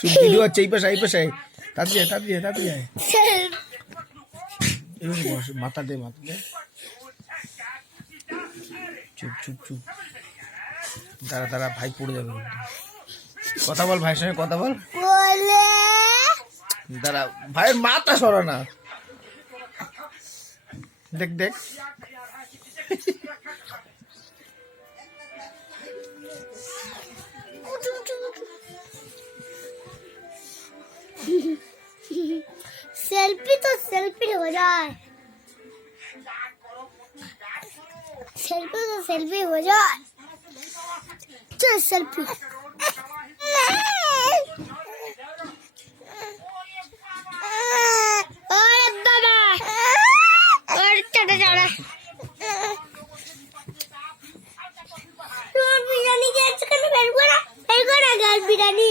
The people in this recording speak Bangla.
চুপ ভিডিও হচ্ছে, এই পাশে তাড়াতাড়ি যায়। এবারে বস, মাথা দে। চুপ দাঁড়া ভাই পড়ে যাবে। কথা বল ভাইয়ের সঙ্গে, কথা বল। দাঁড়া, ভাইয়ের মাথা সরা না। দেখ सेल्फी तो सेल्फी हो जाए, सेल्फी तो सेल्फी हो जाए। चल सेल्फी। और बाबा और चढ़ा बिरयानी के चिकन बिरयानी